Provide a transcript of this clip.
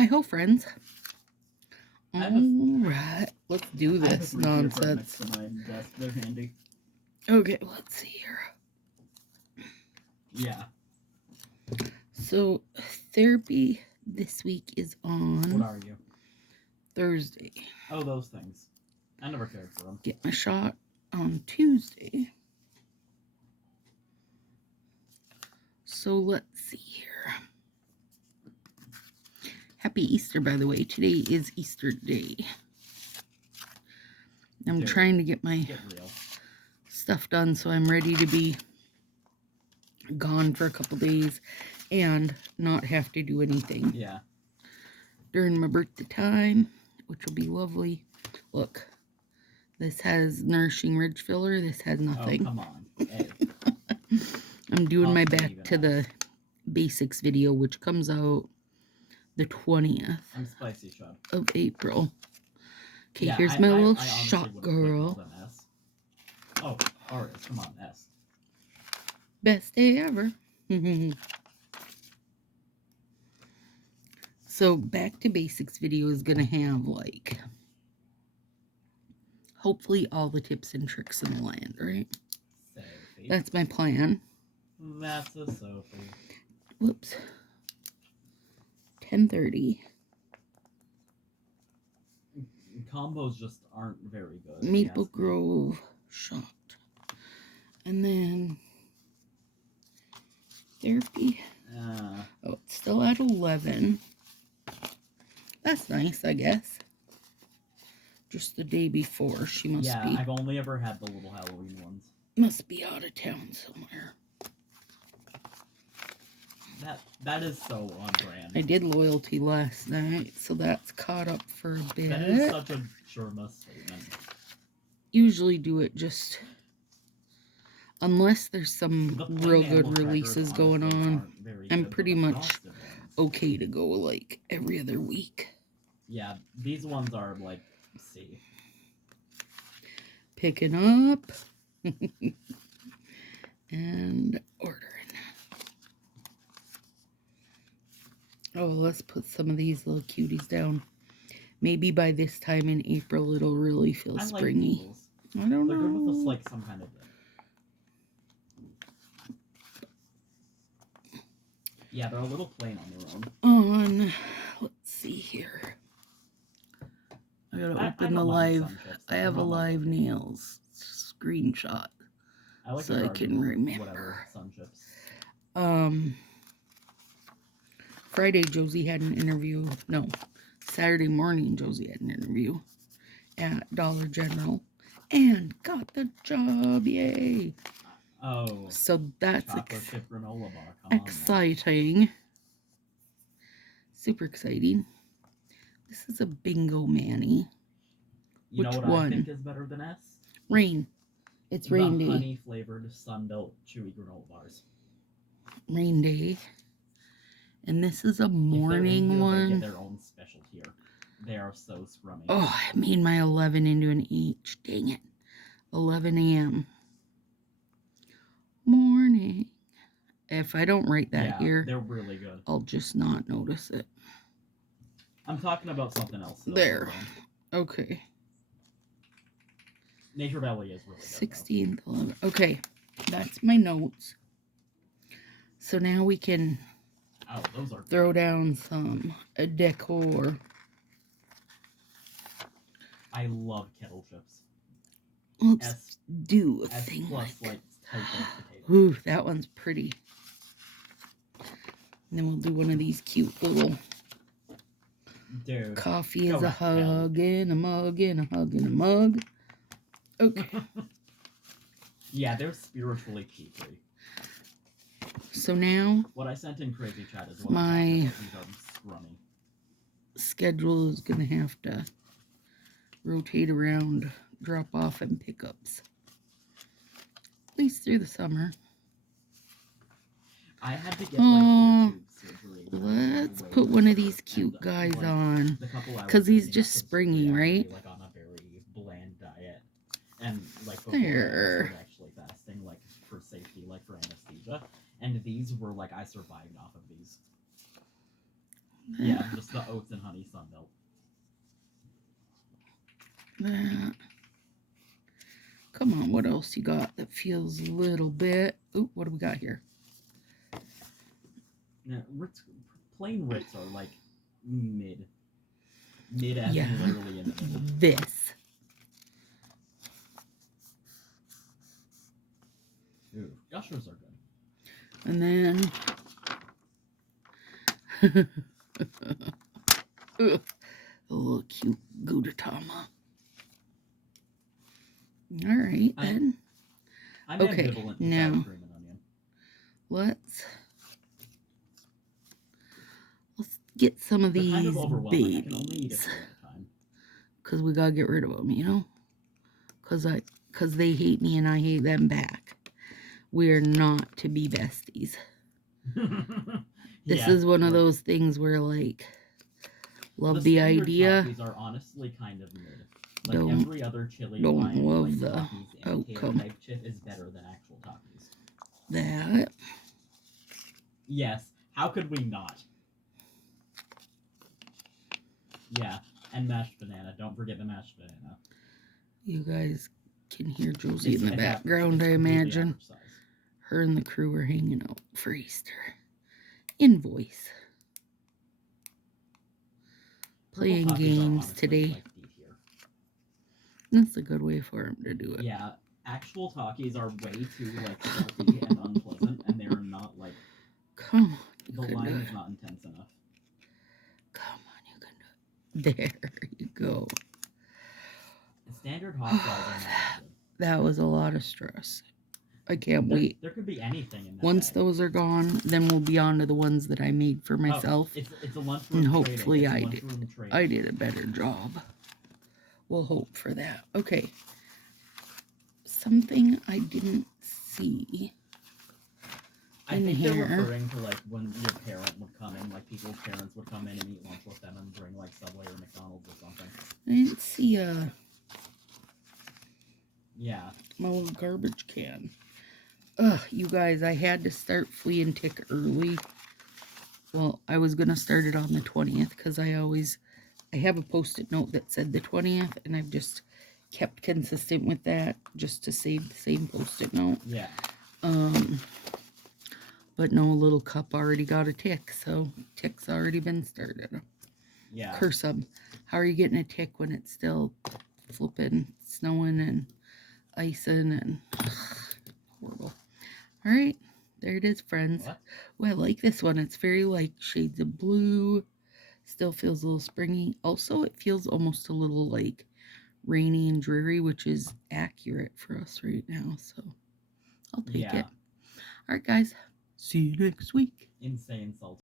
Hi-ho, friends. I have a- Alright, let's do I have a this free beer cart nonsense. next to my desk. They're handy. Okay, let's see here. Yeah. So, therapy this week is What on are you? Thursday. Oh, those things. I never cared for them. Get my shot on Tuesday. So, let's see here. Happy Easter, by the way. Today is Easter Day. I'm trying to get my Get real. stuff done so I'm ready to be gone for a couple days and not have to do anything. Yeah. During my birthday time, which will be lovely. Look, this has nourishing ridge filler. This has nothing. Oh, come on. Hey. I'm doing my back to the basics video, which comes out the 20th I'm spicy shot of April. Okay, yeah, here's my little I shot girl. S. Oh, alright, come on, S. Best day ever. So, back to basics video is going to have, like, hopefully all the tips and tricks in the land, right? Sophie. That's my plan. That's a Sophie. Whoops. 10:30. Combos just aren't very good. Maple Grove shot. And then therapy. Oh, it's still at 11. That's nice, I guess. Just the day before, she must be. Yeah, I've only ever had the little Halloween ones. Must be out of town somewhere. That is so on brand. I did loyalty last night, so that's caught up for a bit. That is such a Sherma statement. Usually do it just unless there's some real good releases going on. I'm pretty much okay to go like every other week. Yeah, these ones are like C. Picking up and ordering. Oh, let's put some of these little cuties down. Maybe by this time in April it'll really feel springy. I don't know. They're good with like some kind of dip. Yeah, they're a little plain on their own. Let's see here. I gotta open the live. I have a live nails screenshot so I can remember. Friday, Josie had an interview. No, Saturday morning, Josie had an interview at Dollar General and got the job. Yay! Oh, so that's exciting. Super exciting. This is a Bingo Manny. You know what I think is better than S? Rain. It's Rain Day. Honey flavored Sunbelt chewy granola bars. Rain Day. And this is a morning one. They get their own special here. They are so scrummy. Oh, I made my 11 into an H. Dang it. 11 a.m. Morning. If I don't write that here, they're really good. I'll just not notice it. I'm talking about something else. There. Okay. Nature Valley is really good. 16th, 11. Okay. That's my notes. So now we can throw down some decor. I love kettle chips. Let's do a thing like ooh, that one's pretty. And then we'll do one of these cute little coffee is a hug and a mug and a hug and a mug. Okay. Yeah, they're spiritually cheaply. So now what I sent in Crazy Chat is what my schedule is gonna have to rotate around drop off and pickups. At least through the summer. I had to get like surgery. Let's put one of these cute guys on. Because he's just springy, right? Like on a very bland diet. And like there. Actually fasting, like for safety, like for anesthesia. And these were like I survived off of these. Yeah, just the oats and honey sunbelt. That. Come on, what else you got that feels a little bit... Ooh, what do we got here? Now, plain Ritz are like mid. Mid as Yeah. in literally in the middle. This. Ooh, Gushers are good. And then... a little cute Gudetama. All right, then. I'm okay, ambivalent to now sour cream and onion. Let's get some of They're these kind of overwhelming. I can only eat a babies. few at a time. Because we gotta get rid of them, you know? Because they hate me and I hate them back. We are not to be besties. This is one of those things where, like, love the idea. These are honestly kind of mid. Like Don't, every other chili don't line, love like the Takis outcome. Type chip is better than actual Takis. That. Yes. How could we not? Yeah. And mashed banana. Don't forget the mashed banana. You guys can hear Josie in the background, I imagine. Her and the crew are hanging out for Easter. Invoice. Playing games today. Like that's a good way for him to do it. Yeah, actual Takis are way too like salty and unpleasant, and they're not like. Come on, the line is not intense enough. Come on, you can do it. There you go. The standard hot dogs are not good. That was a lot of stress. I can't wait. There could be anything in that. Once bag. Those are gone, then we'll be on to the ones that I made for myself. It's a lunchroom and hopefully trading. I did a better job. We'll hope for that. Okay. Something I didn't see. I think they're referring to like when your parent would come in, like people's parents would come in and eat lunch with them and bring like Subway or McDonald's or something. I didn't see yeah. my little garbage can. Ugh, you guys, I had to start flea and tick early. Well, I was gonna start it on the 20th because I have a post-it note that said the 20th, and I've just kept consistent with that just to save the same post-it note. Yeah. But no, little cup already got a tick, so tick's already been started. Yeah. Curse them. How are you getting a tick when it's still flipping, snowing, and icing, and horrible. All right, there it is, friends. What? Well, I like this one. It's very like shades of blue. Still feels a little springy. Also, it feels almost a little like rainy and dreary, which is accurate for us right now. So I'll take it. All right, guys. See you next week. Insane salt.